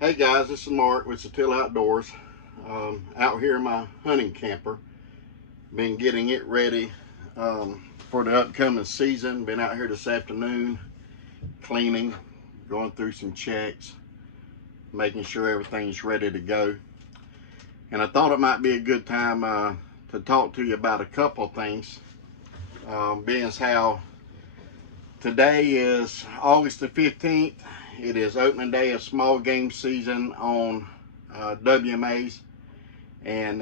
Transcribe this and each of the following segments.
Hey guys, this is Mark with Till Outdoors. Out here in my hunting camper. Been getting it ready for the upcoming season. Been out here this afternoon cleaning, going through some checks, making sure everything's ready to go. And I thought it might be a good time to talk to you about a couple of things. Being as how today is August the 15th. It is opening day of small game season on WMAs, and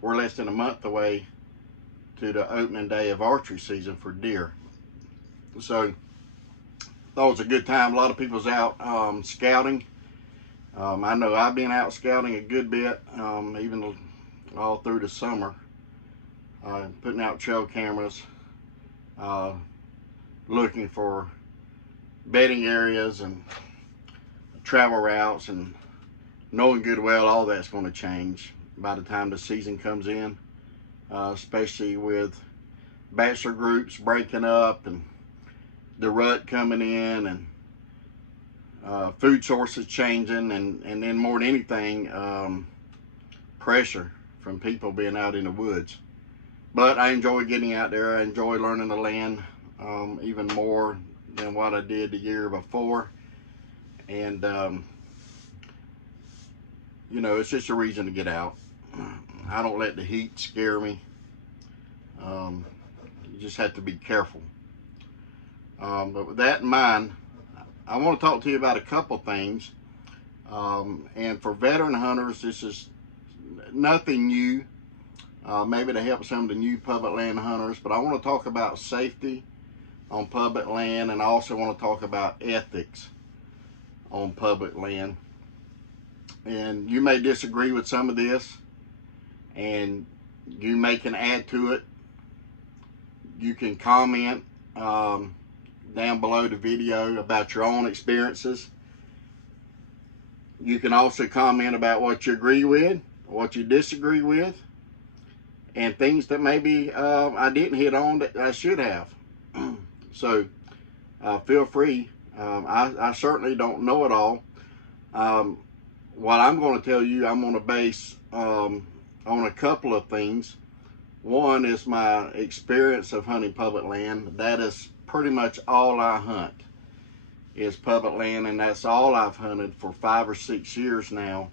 we're less than a month away to the opening day of archery season for deer. So thought it was a good time. A lot of people's out scouting. I know I've been out scouting a good bit, even all through the summer, putting out trail cameras, looking for bedding areas and travel routes, and knowing good well all that's going to change by the time the season comes in, especially with bachelor groups breaking up and the rut coming in, and food sources changing, and then more than anything, pressure from people being out in the woods. But I enjoy getting out there. I enjoy learning the land even more than what I did the year before, and you know, it's just a reason to get out. I don't let the heat scare me. You just have to be careful. But with that in mind, I want to talk to you about a couple things. And for veteran hunters, this is nothing new. Maybe to help some of the new public land hunters, but I want to talk about safety on public land, and I also want to talk about ethics on public land. And you may disagree with some of this, and you may can add to it. You can comment down below the video about your own experiences. You can also comment about what you agree with, what you disagree with, and things that maybe I didn't hit on that I should have. So feel free. I certainly don't know it all. What I'm going to tell you, I'm going to base on a couple of things. One is my experience of hunting public land. That is pretty much all I hunt, is public land, and that's all I've hunted for 5 or 6 years now.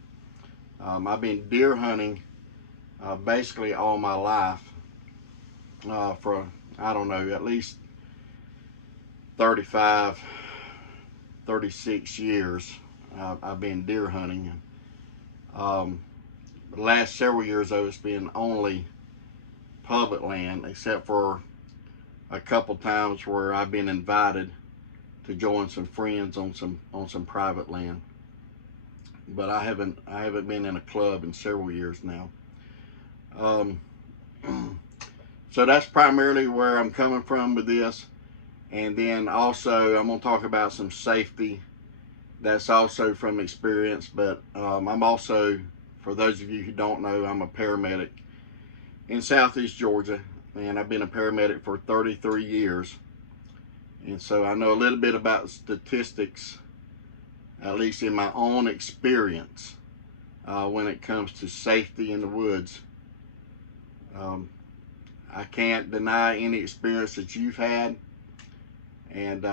I've been deer hunting basically all my life for, I don't know, at least 35, 36 years. I've been deer hunting. The last several years, though, it's been only public land, except for a couple times where I've been invited to join some friends on some private land. But I haven't been in a club in several years now. So that's primarily where I'm coming from with this. And then also I'm going to talk about some safety. That's also from experience, but I'm also, for those of you who don't know, I'm a paramedic in Southeast Georgia, and I've been a paramedic for 33 years. And so I know a little bit about statistics, at least in my own experience, when it comes to safety in the woods. I can't deny any experience that you've had, and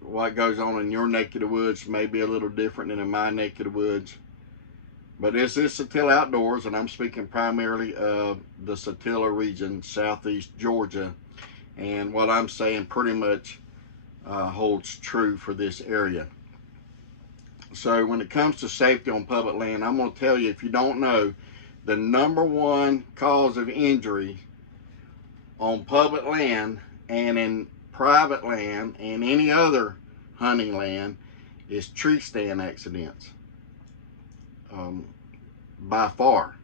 what goes on in your neck of the woods may be a little different than in my neck of the woods. But this is Till Outdoors, and I'm speaking primarily of the Satilla region, Southeast Georgia, and what I'm saying pretty much holds true for this area. So when it comes to safety on public land, I'm going to tell you, if you don't know, the #1 cause of injury on public land and in private land and any other hunting land is tree stand accidents. By far,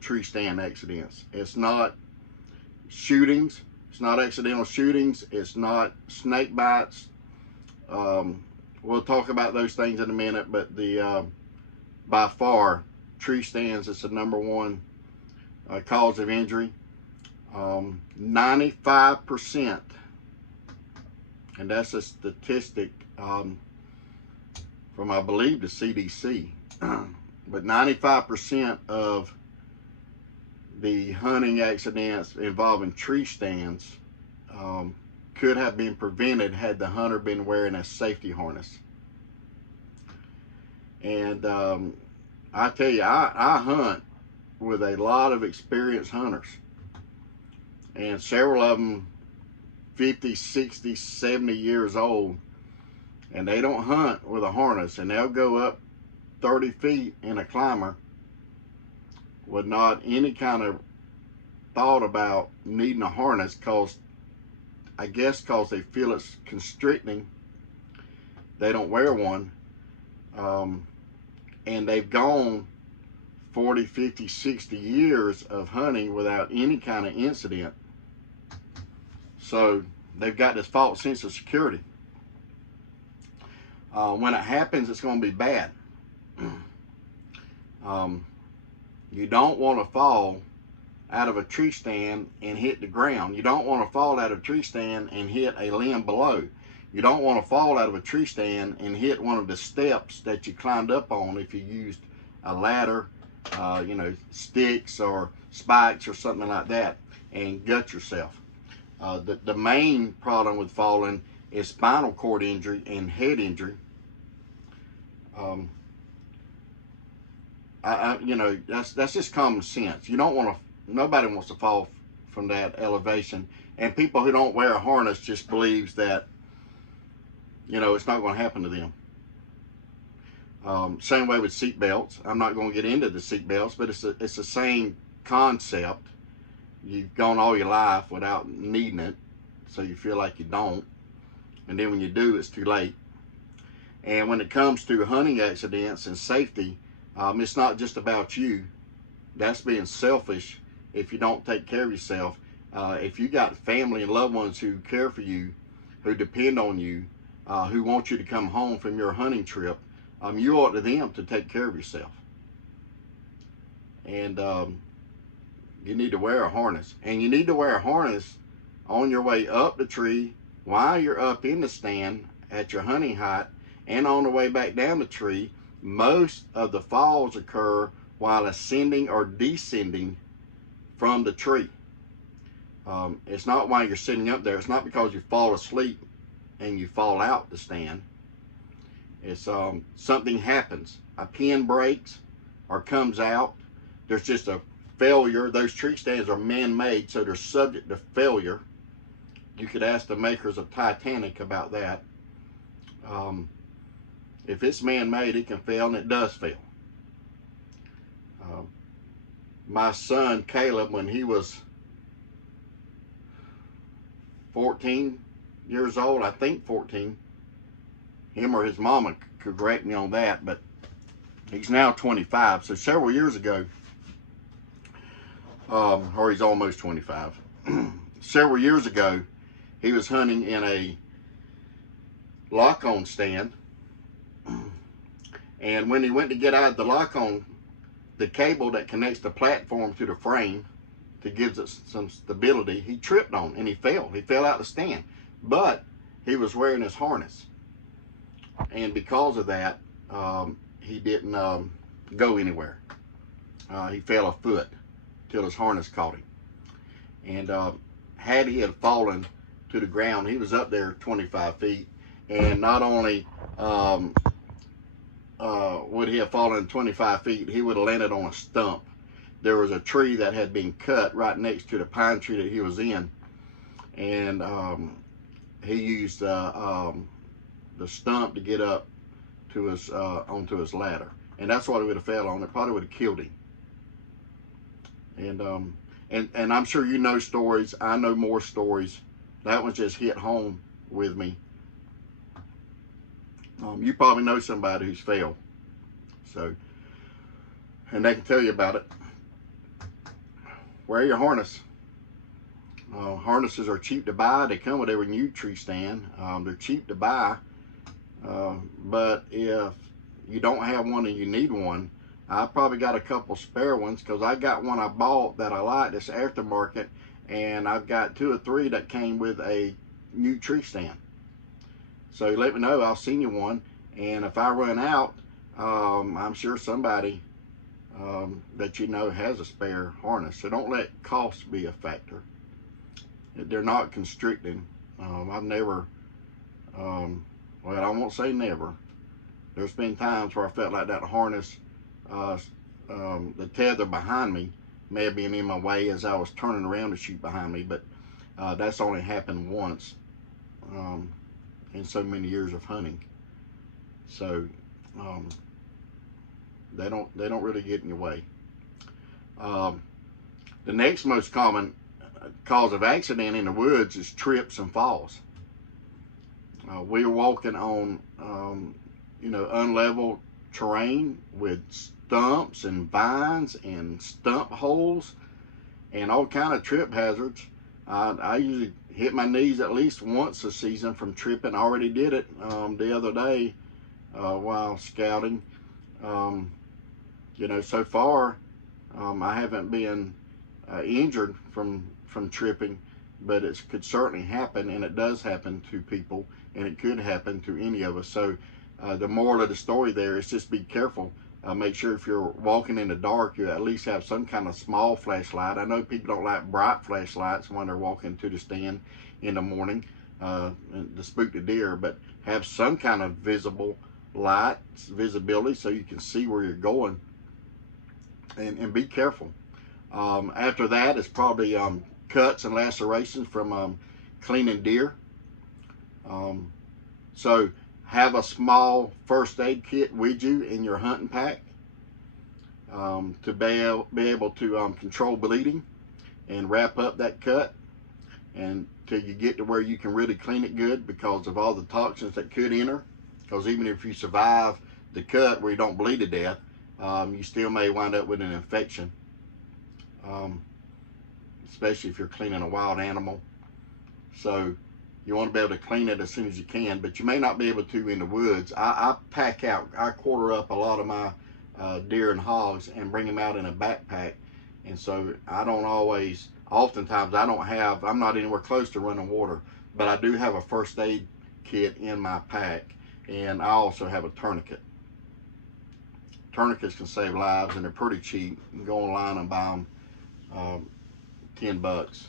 tree stand accidents. It's not shootings. It's not accidental shootings. It's not snake bites. We'll talk about those things in a minute, but the by far, tree stands is the #1 cause of injury. 95%, and that's a statistic from, I believe, the CDC. But 95% of the hunting accidents involving tree stands could have been prevented had the hunter been wearing a safety harness. And I tell you, I hunt with a lot of experienced hunters, and several of them 50, 60, 70 years old, and they don't hunt with a harness, and they'll go up 30 feet in a climber with not any kind of thought about needing a harness, because I guess because they feel it's constricting, they don't wear one. And they've gone 40, 50, 60 years of hunting without any kind of incident. So they've got this false sense of security. When it happens, it's going to be bad. You don't want to fall out of a tree stand and hit the ground. You don't want to fall out of a tree stand and hit a limb below. You don't want to fall out of a tree stand and hit one of the steps that you climbed up on if you used a ladder, you know, sticks or spikes or something like that, and gut yourself. The main problem with falling is spinal cord injury and head injury. You know, that's just common sense. You don't want to. Nobody wants to fall from that elevation, and people who don't wear a harness just believes that, you know, it's not going to happen to them. Same way with seat belts. I'm not going to get into the seat belts, but it's the same concept. You've gone all your life without needing it, so you feel like you don't, and then when you do, it's too late. And when it comes to hunting accidents and safety, it's not just about you. That's being selfish if you don't take care of yourself. If you got family and loved ones who care for you, who depend on you, who want you to come home from your hunting trip, you ought to them to take care of yourself. And you need to wear a harness. And you need to wear a harness on your way up the tree, while you're up in the stand at your hunting height, and on the way back down the tree. Most of the falls occur while ascending or descending from the tree. It's not while you're sitting up there. It's not because you fall asleep and you fall out the stand. It's something happens. A pin breaks or comes out. There's just a failure. Those tree stands are man-made, so they're subject to failure. You could ask the makers of Titanic about that. If it's man-made, it can fail, and it does fail. My son Caleb, when he was 14 years old, I think 14, him or his mama could correct me on that, but he's now 25. So several years ago, or he's almost 25. Several years ago, he was hunting in a lock-on stand, and when he went to get out of the lock-on, the cable that connects the platform to the frame that gives it some stability, he tripped on and he fell. He fell out the stand, but he was wearing his harness, and because of that, he didn't go anywhere. He fell a foot till his harness caught him, and had he had fallen to the ground, he was up there 25 feet, and not only would he have fallen 25 feet, he would have landed on a stump. There was a tree that had been cut right next to the pine tree that he was in, and he used the stump to get up to his onto his ladder, and that's what he would have fell on. It probably would have killed him. And I'm sure you know stories. I know more stories. That one just hit home with me. You probably know somebody who's failed, so, and they can tell you about it. Wear your harness. Harnesses are cheap to buy. They come with every new tree stand. They're cheap to buy, but if you don't have one and you need one, I probably got a couple spare ones, because I got one I bought that I like, this aftermarket, and I've got 2 or 3 that came with a new tree stand. So let me know, I'll send you one, And if I run out, I'm sure somebody that you know has a spare harness. So don't let cost be a factor. They're not constricting. I've never, well, I won't say never. There's been times where I felt like that harness, the tether behind me may have been in my way as I was turning around to shoot behind me, but that's only happened once in so many years of hunting. So they don't really get in your way. The next most common cause of accident in the woods is trips and falls. We were walking on unlevel terrain with stumps and vines and stump holes and all kind of trip hazards. I usually hit my knees at least once a season from tripping. I already did it the other day while scouting. So far I haven't been injured from tripping, but it could certainly happen, and it does happen to people, and it could happen to any of us. So the moral of the story there is just be careful. Make sure if you're walking in the dark, you at least have some kind of small flashlight. I know people don't like bright flashlights when they're walking to the stand in the morning to spook the deer, but have some kind of visible light, visibility, so you can see where you're going, and be careful. After that, it's probably cuts and lacerations from cleaning deer. So have a small first aid kit with you in your hunting pack to be able to control bleeding and wrap up that cut until you get to where you can really clean it good, because of all the toxins that could enter. Because even if you survive the cut where you don't bleed to death, you still may wind up with an infection, especially if you're cleaning a wild animal. So you want to be able to clean it as soon as you can, but you may not be able to in the woods. I pack out, I quarter up a lot of my deer and hogs and bring them out in a backpack. And so I don't always, oftentimes I'm not anywhere close to running water, but I do have a first aid kit in my pack, and I also have a tourniquet. Tourniquets can save lives, and they're pretty cheap. You can go online and buy them $10.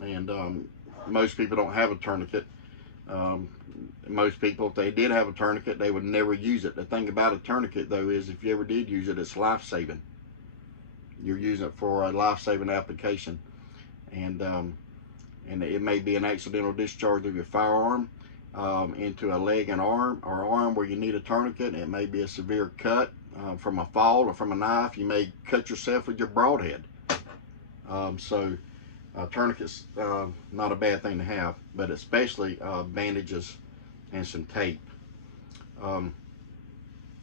And most people don't have a tourniquet. Most people, if they did have a tourniquet, they would never use it. The thing about a tourniquet, though, is if you ever did use it, it's life-saving. You're using it for a life-saving application. And it may be an accidental discharge of your firearm into a leg and arm, or arm where you need a tourniquet. It may be a severe cut from a fall or from a knife. You may cut yourself with your broadhead. So tourniquets, not a bad thing to have, but especially bandages and some tape.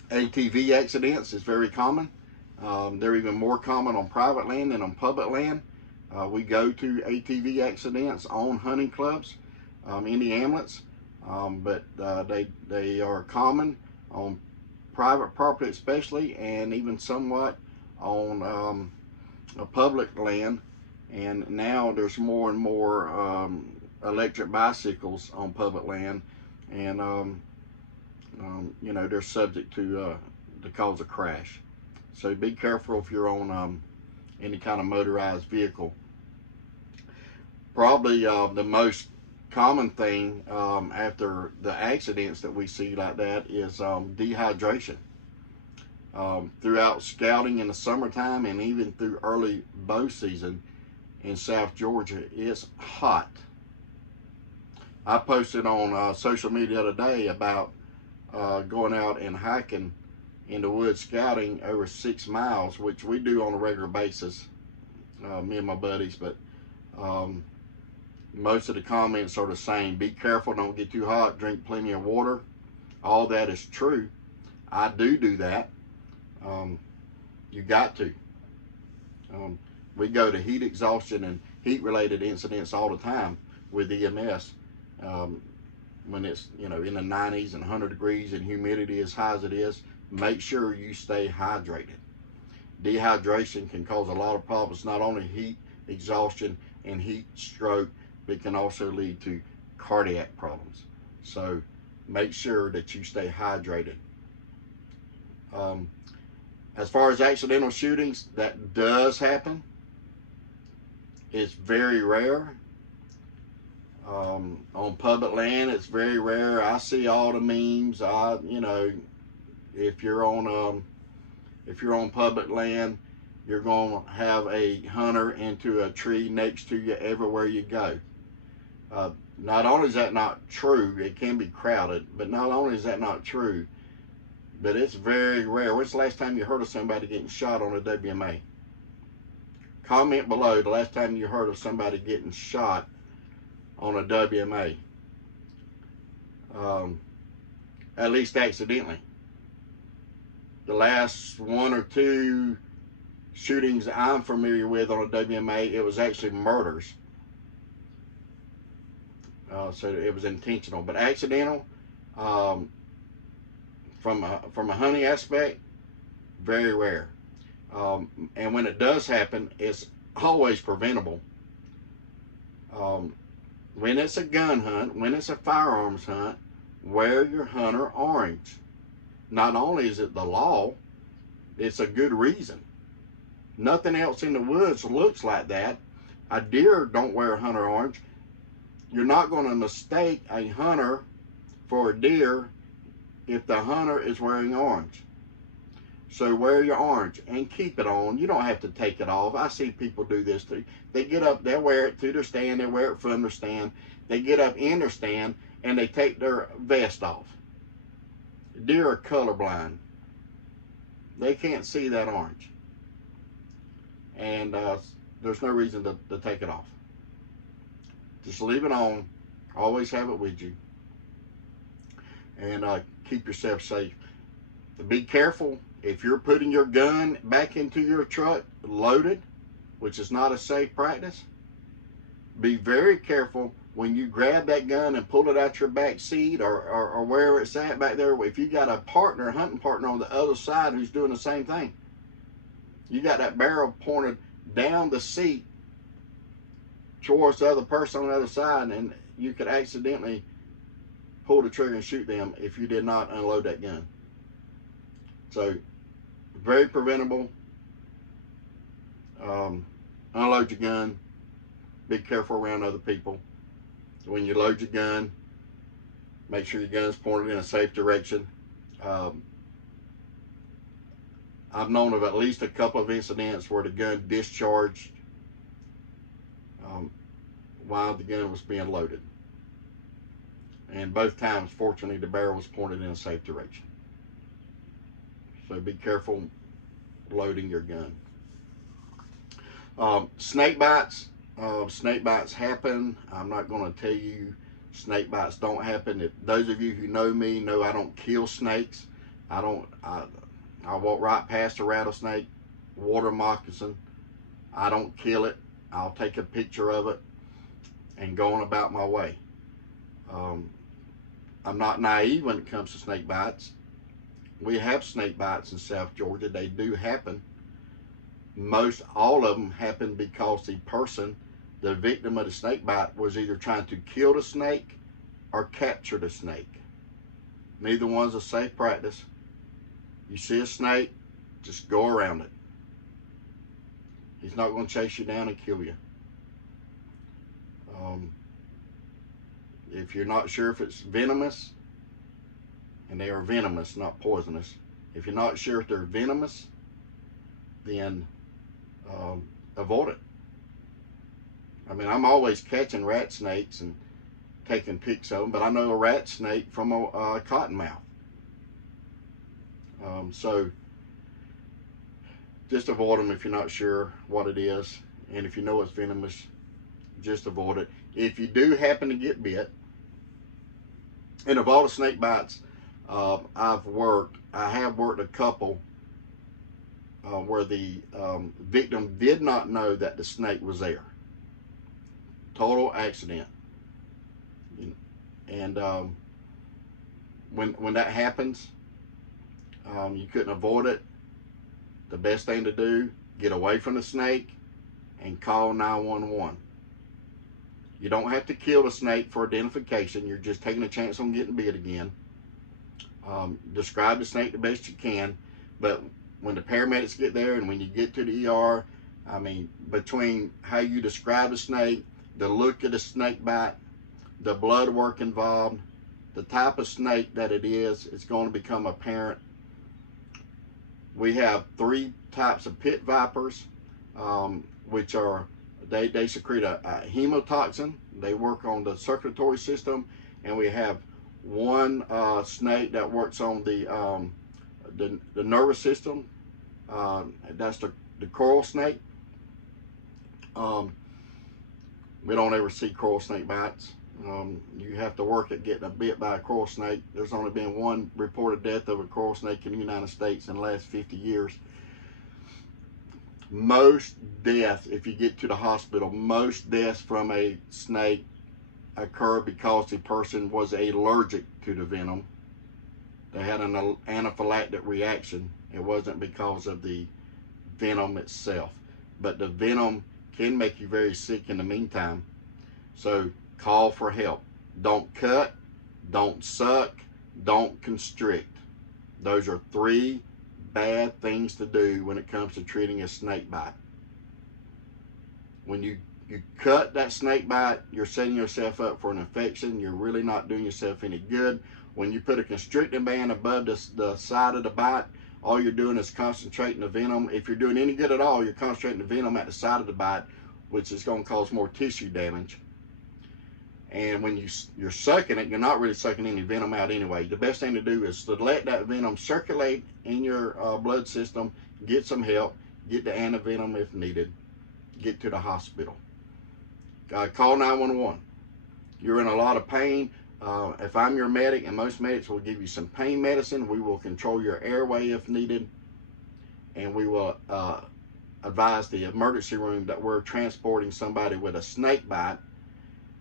ATV accidents is very common. They're even more common on private land than on public land. We go to ATV accidents on hunting clubs in the hamlets, but they are common on private property especially, and even somewhat on public land. And now there's more and more electric bicycles on public land, and they're subject to cause a crash. So be careful if you're on any kind of motorized vehicle. Probably the most common thing after the accidents that we see like that is dehydration. Throughout scouting in the summertime, and even through early bow season in South Georgia, it's hot. I posted on social media today about going out and hiking in the woods scouting over 6 miles, which we do on a regular basis, me and my buddies, but most of the comments are the same. Be careful, don't get too hot, drink plenty of water. All that is true. I do that. You got to. We go to heat exhaustion and heat related incidents all the time with EMS. When it's in the 90s and 100 degrees and humidity as high as it is, make sure you stay hydrated. Dehydration can cause a lot of problems, not only heat exhaustion and heat stroke, but it can also lead to cardiac problems. So make sure that you stay hydrated. As far as accidental shootings, that does happen. It's very rare. On public land, it's very rare. I see all the memes. You know, if you're on public land, you're going to have a hunter into a tree next to you everywhere you go. Not only is that not true, it can be crowded, but not only is that not true, but it's very rare. When's the last time you heard of somebody getting shot on a WMA? Comment below the last time you heard of somebody getting shot on a WMA. At least accidentally. The last one or two shootings I'm familiar with on a WMA, it was actually murders. So it was intentional, but accidental, from a hunting aspect, very rare. And when it does happen, it's always preventable. When it's a gun hunt, when it's a firearms hunt, wear your hunter orange. Not only is it the law, it's a good reason. Nothing else in the woods looks like that. A deer don't wear hunter orange. You're not going to mistake a hunter for a deer if the hunter is wearing orange. So wear your orange and keep it on. You don't have to take it off. I see people do this too. They get up, they'll wear it to their stand, they wear it from their stand. They get up in their stand and they take their vest off. Deer are colorblind. They can't see that orange. And there's no reason to take it off. Just leave it on. Always have it with you. And keep yourself safe. Be careful. If you're putting your gun back into your truck loaded, which is not a safe practice, be very careful when you grab that gun and pull it out your back seat or wherever it's at back there. If you got a partner, a hunting partner on the other side who's doing the same thing, you got that barrel pointed down the seat towards the other person on the other side, and you could accidentally pull the trigger and shoot them if you did not unload that gun. So, very preventable. Unload your gun. Be careful around other people. When you load your gun, make sure your gun's pointed in a safe direction. I've known of at least a couple of incidents where the gun discharged while the gun was being loaded. And both times, fortunately, the barrel was pointed in a safe direction. So be careful loading your gun. Snake bites. Snake bites happen. I'm not going to tell you snake bites don't happen. If those of you who know me know I don't kill snakes. I walk right past a rattlesnake, water moccasin. I don't kill it. I'll take a picture of it and go on about my way. I'm not naive when it comes to snake bites. We have snake bites in South Georgia. They do happen. Most all of them happen because the person, the victim of the snake bite, was either trying to kill the snake or capture the snake. Neither one's a safe practice. You see a snake, just go around it. He's not going to chase you down and kill you. If you're not sure if it's venomous, and they are venomous, not poisonous. If you're not sure if they're venomous, then avoid it. I mean, I'm always catching rat snakes and taking pics of them, but I know a rat snake from a cottonmouth. So just avoid them if you're not sure what it is, and if you know it's venomous, just avoid it. If you do happen to get bit, and of all the snake bites I have worked a couple where the victim did not know that the snake was there. Total accident. And when that happens, you couldn't avoid it. The best thing to do, get away from the snake and call 911. You don't have to kill the snake for identification. You're just taking a chance on getting bit again. Describe the snake the best you can, but when the paramedics get there and when you get to the ER, I mean, between how you describe the snake, the look of the snake bite, the blood work involved, the type of snake that it is, it's going to become apparent. We have 3 types of pit vipers, which are, they secrete a hemotoxin. They work on the circulatory system, and we have one snake that works on the nervous system. That's the coral snake. We don't ever see coral snake bites. You have to work at getting bit by a coral snake. There's only been 1 reported death of a coral snake in the United States in the last 50 years. Most deaths, if you get to the hospital, most deaths from a snake occur because the person was allergic to the venom. They had an anaphylactic reaction. It wasn't because of the venom itself. But the venom can make you very sick in the meantime. So call for help. Don't cut, don't suck, don't constrict. Those are 3 bad things to do when it comes to treating a snake bite. When you cut that snake bite, you're setting yourself up for an infection. You're really not doing yourself any good. When you put a constricting band above the side of the bite, all you're doing is concentrating the venom. If you're doing any good at all, you're concentrating the venom at the side of the bite, which is going to cause more tissue damage. And when you're sucking it, you're not really sucking any venom out anyway. The best thing to do is to let that venom circulate in your blood system, get some help, get the antivenom if needed, get to the hospital. Call 911. You're in a lot of pain. If I'm your medic, and most medics will give you some pain medicine, we will control your airway if needed, and we will advise the emergency room that we're transporting somebody with a snake bite,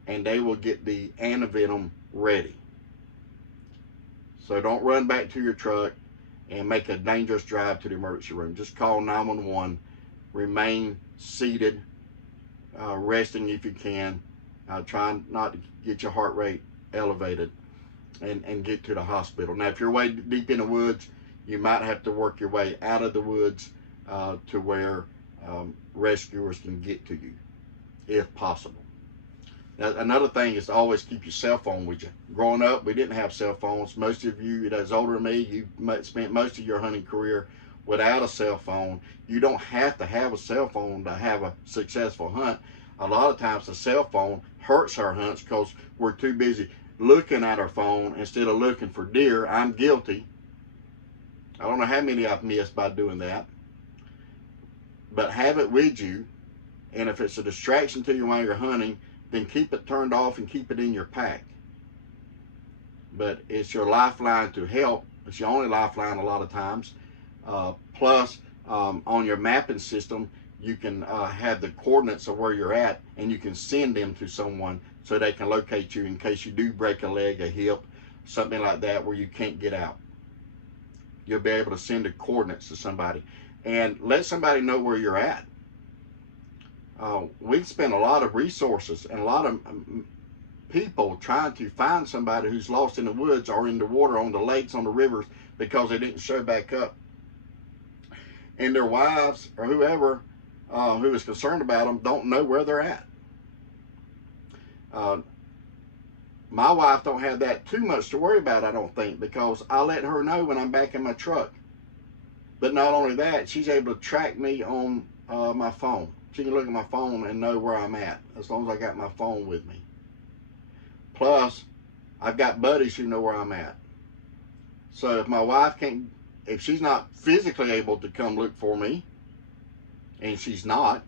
and they will get the antivenom ready. So don't run back to your truck and make a dangerous drive to the emergency room. Just call 911. Remain seated, resting if you can. Try not to get your heart rate elevated, and get to the hospital. Now, if you're way deep in the woods, you might have to work your way out of the woods to where rescuers can get to you, if possible. Now, another thing is to always keep your cell phone with you. Growing up, we didn't have cell phones. Most of you that's older than me, you spent most of your hunting career without a cell phone. You don't have to have a cell phone to have a successful hunt. A lot of times a cell phone hurts our hunts because we're too busy looking at our phone instead of looking for deer. I'm guilty. I don't know how many I've missed by doing that. But have it with you, and if it's a distraction to you while you're hunting, then keep it turned off and keep it in your pack. But it's your lifeline to help. It's your only lifeline a lot of times. Plus, on your mapping system, you can have the coordinates of where you're at, and you can send them to someone so they can locate you in case you do break a leg, a hip, something like that where you can't get out. You'll be able to send the coordinates to somebody and let somebody know where you're at. We spend a lot of resources and a lot of people trying to find somebody who's lost in the woods or in the water, on the lakes, on the rivers, because they didn't show back up. And their wives or whoever who is concerned about them don't know where they're at. My wife don't have that too much to worry about, I don't think, because I let her know when I'm back in my truck. But not only that, she's able to track me on my phone. She can look at my phone and know where I'm at as long as I got my phone with me. Plus, I've got buddies who know where I'm at. So if my wife can't, if she's not physically able to come look for me, and she's not,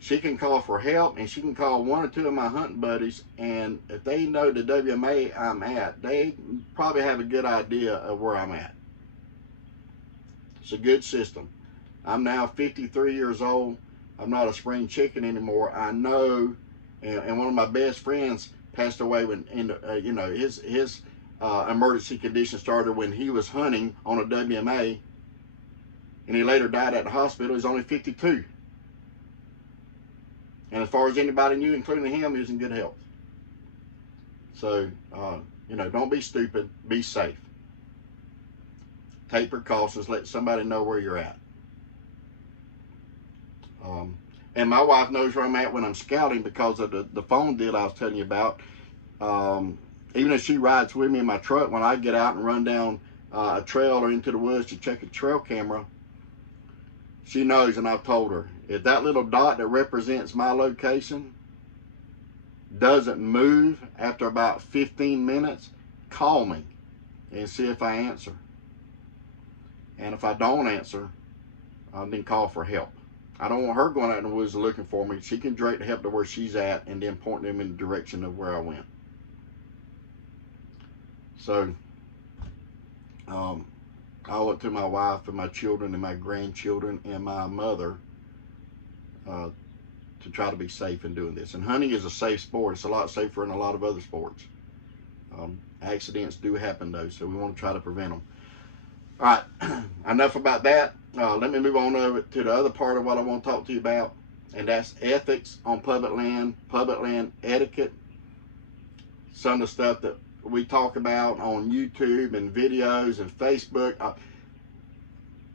she can call for help, and she can call 1 or 2 of my hunting buddies, and if they know the WMA I'm at, they probably have a good idea of where I'm at. It's a good system. I'm now 53 years old. I'm not a spring chicken anymore. I know, and one of my best friends passed away when, you know, his emergency condition started when he was hunting on a WMA, and he later died at the hospital. He's only 52. And as far as anybody knew, including him, he was in good health. So You know, don't be stupid. Be safe. Take precautions. Let somebody know where you're at. And my wife knows where I'm at when I'm scouting because of the phone deal I was telling you about. Even if she rides with me in my truck, when I get out and run down a trail or into the woods to check a trail camera, she knows, and I've told her, if that little dot that represents my location doesn't move after about 15 minutes, call me and see if I answer. And if I don't answer, then call for help. I don't want her going out in the woods looking for me. She can direct help to where she's at and then point them in the direction of where I went. So, I owe it to my wife and my children and my grandchildren and my mother to try to be safe in doing this. And hunting is a safe sport. It's a lot safer than a lot of other sports. Accidents do happen though, so we want to try to prevent them. All right, enough about that. Let me move on over to the other part of what I want to talk to you about, and that's ethics on public land etiquette. Some of the stuff that we talk about on YouTube and videos and Facebook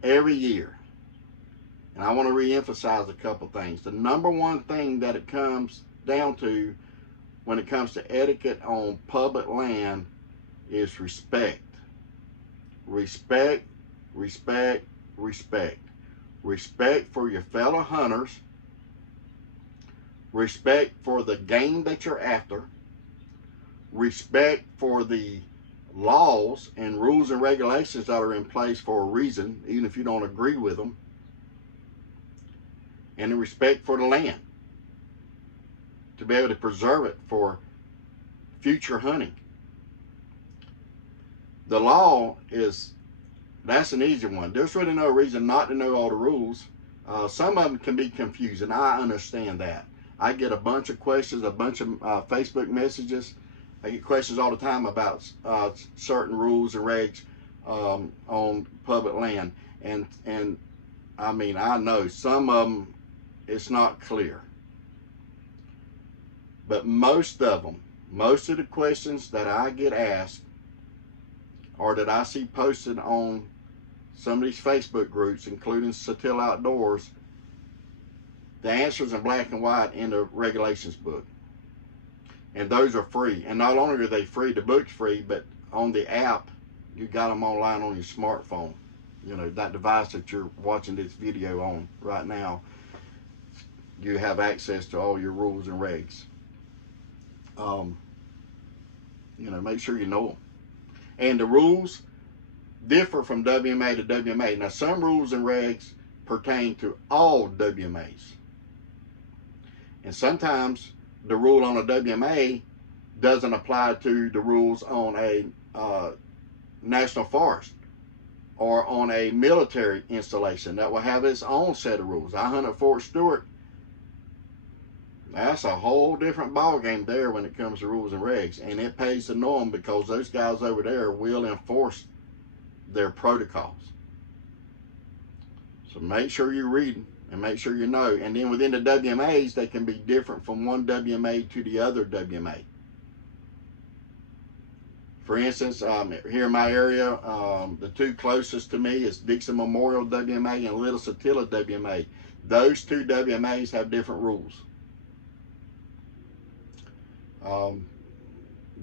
every year. And I want to re-emphasize a couple things. The number one thing that it comes down to when it comes to etiquette on public land is respect. Respect, respect, respect. Respect for your fellow hunters. Respect for the game that you're after. Respect for the laws and rules and regulations that are in place for a reason, even if you don't agree with them. And the respect for the land, to be able to preserve it for future hunting. The law that's an easy one. There's really no reason not to know all the rules. Some of them can be confusing. I understand that. I get a bunch of questions, a bunch of Facebook messages. I get questions all the time about certain rules and regs on public land. And I mean, I know some of them, it's not clear. But most of the questions that I get asked or that I see posted on some of these Facebook groups, including Satilla Outdoors, the answers in black and white in the regulations book. And those are free. And not only are they free, the book's free, but on the app, you got them online on your smartphone. You know, that device that you're watching this video on right now, you have access to all your rules and regs. You know, make sure you know them. And the rules differ from WMA to WMA. Now, some rules and regs pertain to all WMAs. And sometimes the rule on a WMA doesn't apply to the rules on a national forest or on a military installation that will have its own set of rules. I hunt at Fort Stewart. That's a whole different ball game there when it comes to rules and regs, and it pays to know them because those guys over there will enforce their protocols. So make sure you're reading and make sure you know. And then within the WMAs, they can be different from one WMA to the other WMA. For instance, here in my area, the two closest to me is Dixon Memorial WMA and Little Satilla WMA. Those two WMAs have different rules.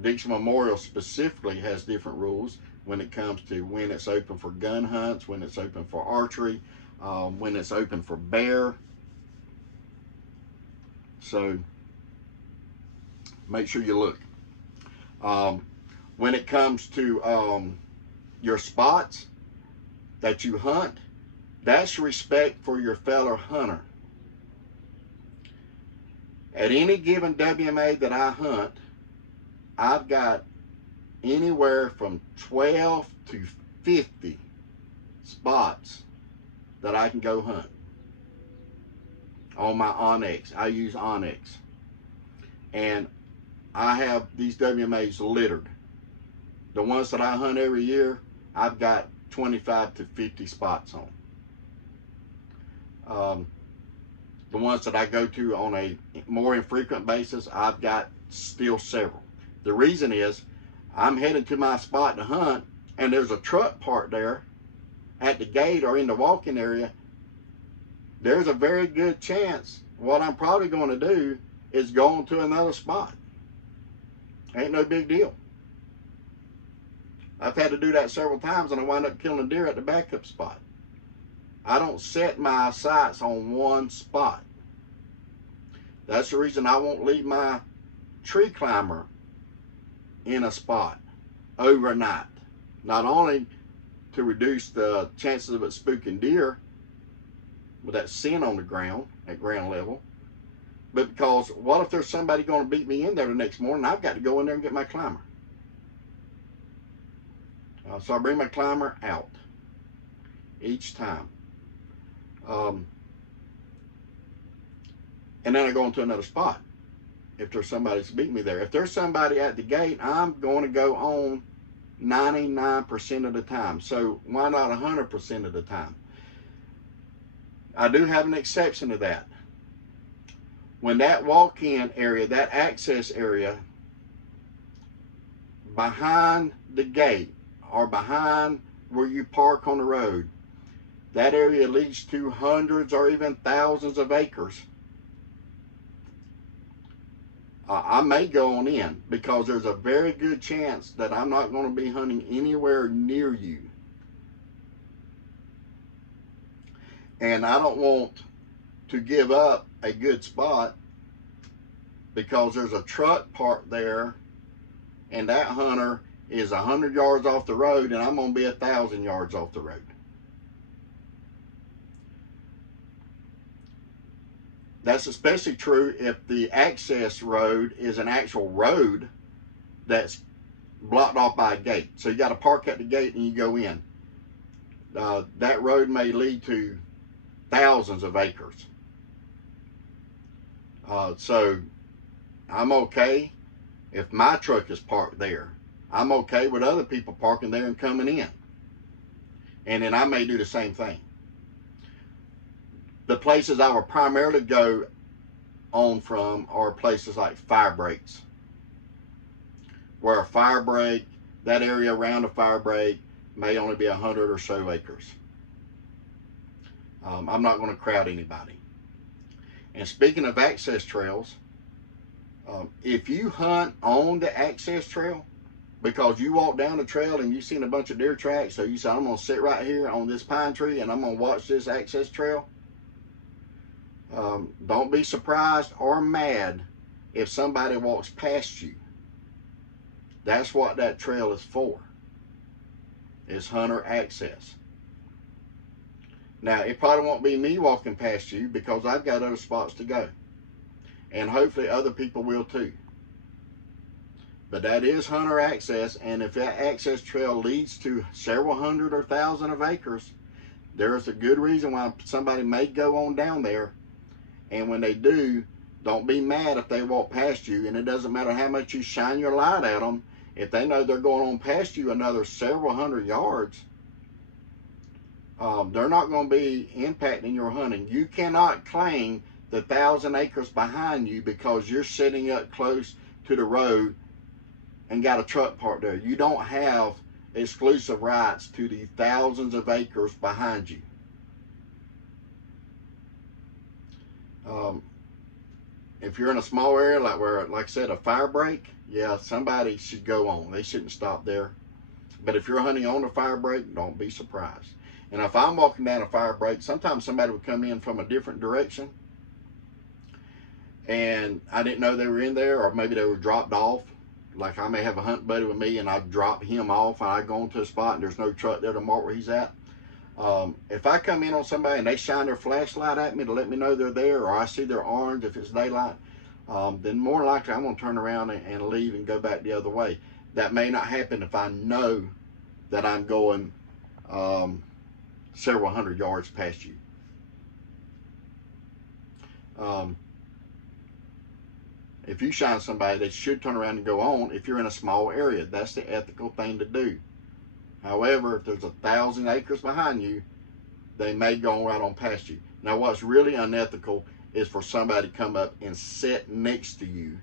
Dixon Memorial specifically has different rules when it comes to when it's open for gun hunts, when it's open for archery, when it's open for bear. So make sure you look. When it comes to your spots that you hunt, that's respect for your fellow hunter. At any given WMA that I hunt, I've got anywhere from 12 to 50 spots that I can go hunt on my Onyx. I use Onyx. And I have these WMAs littered. The ones that I hunt every year, I've got 25 to 50 spots on. The ones that I go to on a more infrequent basis, I've got still several. The reason is I'm headed to my spot to hunt, and there's a truck parked there at the gate or in the walking area, there's a very good chance what I'm probably going to do is go on to another spot. Ain't no big deal. I've had to do that several times, and I wind up killing a deer at the backup spot. I don't set my sights on one spot. That's the reason I won't leave my tree climber in a spot overnight. Not only to reduce the chances of it spooking deer with that scent on the ground at ground level, but because what if there's somebody going to beat me in there the next morning? I've got to go in there and get my climber. So I bring my climber out each time. And then I go into another spot if there's somebody that's beat me there. If there's somebody at the gate, I'm going to go on 99% of the time. So why not 100% of the time? I do have an exception to that. When that walk-in area, that access area behind the gate or behind where you park on the road, that area leads to hundreds or even thousands of acres. I may go on in because there's a very good chance that I'm not going to be hunting anywhere near you. And I don't want to give up a good spot because there's a truck parked there and that hunter is 100 yards off the road and I'm going to be 1,000 yards off the road. That's especially true if the access road is an actual road that's blocked off by a gate. So you got to park at the gate and you go in. That road may lead to thousands of acres. So I'm okay if my truck is parked there. I'm okay with other people parking there and coming in. And then I may do the same thing. The places I will primarily go on from are places like fire breaks, where a fire break, that area around a fire break may only be 100 or so acres. I'm not going to crowd anybody. And speaking of access trails, if you hunt on the access trail because you walk down the trail and you've seen a bunch of deer tracks, so you say, I'm going to sit right here on this pine tree and I'm going to watch this access trail, don't be surprised or mad if somebody walks past you. That's what that trail is for. It's hunter access. Now, it probably won't be me walking past you because I've got other spots to go. And hopefully other people will too. But that is hunter access, and if that access trail leads to several hundred or thousand of acres, there's a good reason why somebody may go on down there. And when they do, don't be mad if they walk past you, and it doesn't matter how much you shine your light at them. If they know they're going on past you another several hundred yards, they're not going to be impacting your hunting. You cannot claim the 1,000 acres behind you because you're sitting up close to the road and got a truck parked there. You don't have exclusive rights to the thousands of acres behind you. If you're in a small area like I said, a fire break, yeah, somebody should go on. They shouldn't stop there. But if you're hunting on a fire break, don't be surprised. And if I'm walking down a fire break, sometimes somebody would come in from a different direction and I didn't know they were in there, or maybe they were dropped off. Like I may have a hunt buddy with me and I drop him off and I go into a spot and there's no truck there to mark where he's at. If I come in on somebody and they shine their flashlight at me to let me know they're there, or I see their orange if it's daylight, then more likely I'm going to turn around and leave and go back the other way. That may not happen if I know that I'm going several hundred yards past you. If you shine somebody, they should turn around and go on if you're in a small area. That's the ethical thing to do. However, if there's 1,000 acres behind you, they may go right on past you. Now, what's really unethical is for somebody to come up and sit next to you,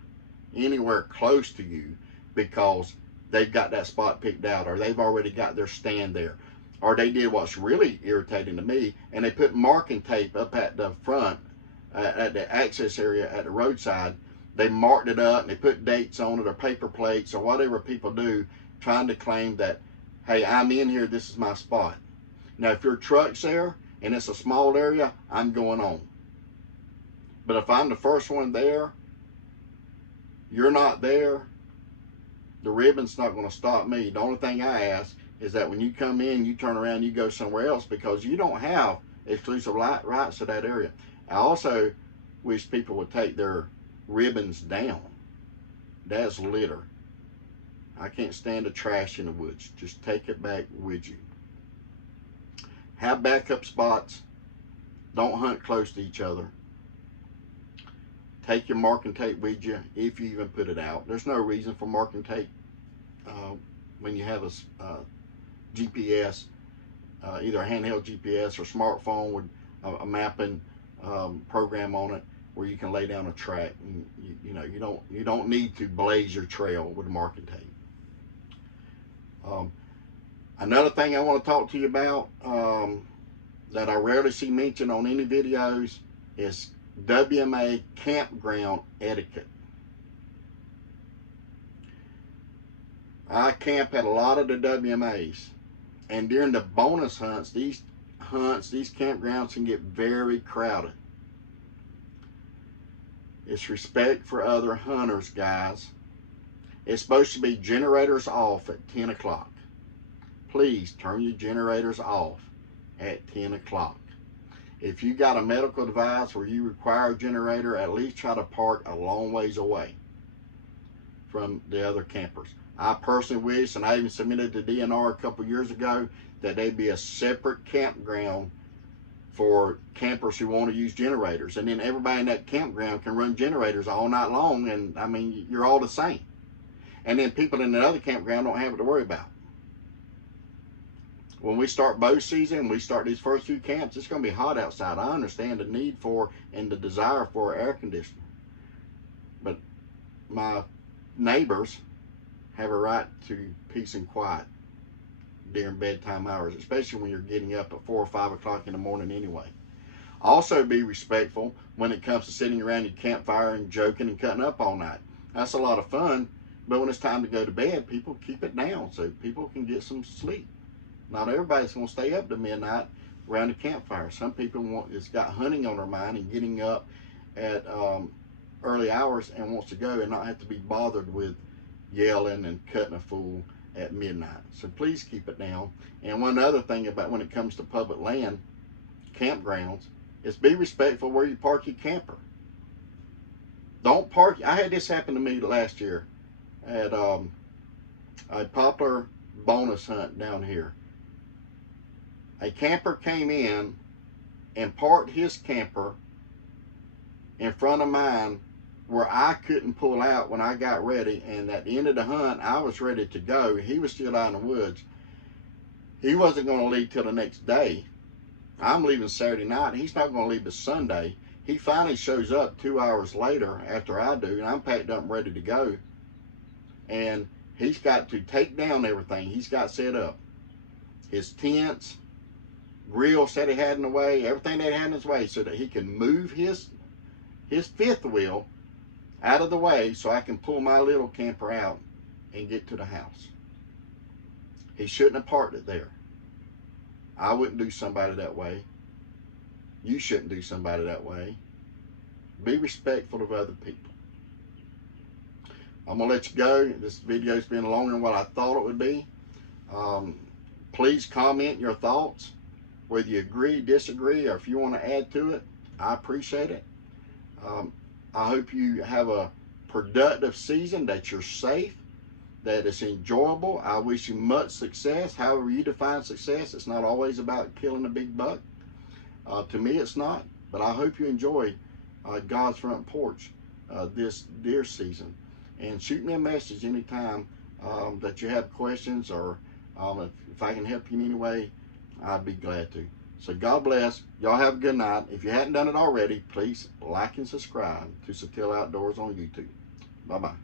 anywhere close to you, because they've got that spot picked out, or they've already got their stand there. Or they did what's really irritating to me, and they put marking tape up at the front, at the access area at the roadside. They marked it up and they put dates on it, or paper plates, or whatever people do, trying to claim that, hey, I'm in here, this is my spot. Now, if your truck's there and it's a small area, I'm going on. But if I'm the first one there, you're not there, the ribbon's not going to stop me. The only thing I ask is that when you come in, you turn around, you go somewhere else, because you don't have exclusive rights to that area. I also wish people would take their ribbons down. That's litter. I can't stand the trash in the woods. Just take it back with you. Have backup spots. Don't hunt close to each other. Take your marking tape with you if you even put it out. There's no reason for marking tape when you have a GPS, either a handheld GPS or smartphone with a mapping program on it, where you can lay down a track. And you don't need to blaze your trail with marking tape. Another thing I want to talk to you about that I rarely see mentioned on any videos is WMA campground etiquette. I camp at a lot of the WMAs, and during the bonus hunts, these campgrounds can get very crowded. It's respect for other hunters, guys. It's supposed to be generators off at 10 o'clock. Please turn your generators off at 10 o'clock. If you got a medical device where you require a generator, at least try to park a long ways away from the other campers. I personally wish, and I even submitted to DNR a couple years ago, that there'd be a separate campground for campers who want to use generators. And then everybody in that campground can run generators all night long, and I mean, you're all the same. And then people in the other campground don't have it to worry about. When we start bow season, we start these first few camps, it's going to be hot outside. I understand the need for and the desire for air conditioning. But my neighbors have a right to peace and quiet during bedtime hours, especially when you're getting up at 4 or 5 o'clock in the morning anyway. Also, be respectful when it comes to sitting around your campfire and joking and cutting up all night. That's a lot of fun, but when it's time to go to bed, people keep it down so people can get some sleep. Not everybody's going to stay up to midnight around the campfire. Some people it's got hunting on their mind and getting up at early hours and wants to go and not have to be bothered with yelling and cutting a fool at midnight. So please keep it down. And one other thing about when it comes to public land, campgrounds, is be respectful where you park your camper. Don't park. I had this happen to me last year at a popular bonus hunt down here. A camper came in and parked his camper in front of mine where I couldn't pull out when I got ready, and at the end of the hunt, I was ready to go. He was still out in the woods. He wasn't going to leave till the next day. I'm leaving Saturday night. He's not going to leave till Sunday. He finally shows up 2 hours later after I do, and I'm packed up and ready to go. And he's got to take down everything he's got set up. His tents, grill set he had in the way, everything that he had in his way, so that he can move his fifth wheel out of the way so I can pull my little camper out and get to the house. He shouldn't have parked it there. I wouldn't do somebody that way. You shouldn't do somebody that way. Be respectful of other people. I'm going to let you go. This video's been longer than what I thought it would be. Please comment your thoughts, whether you agree, disagree, or if you want to add to it. I appreciate it. I hope you have a productive season, that you're safe, that it's enjoyable. I wish you much success. However you define success, it's not always about killing a big buck. To me, it's not. But I hope you enjoy God's front porch this deer season. And shoot me a message anytime that you have questions, or if I can help you in any way, I'd be glad to. So God bless. Y'all have a good night. If you hadn't done it already, please like and subscribe to Satil Outdoors on YouTube. Bye-bye.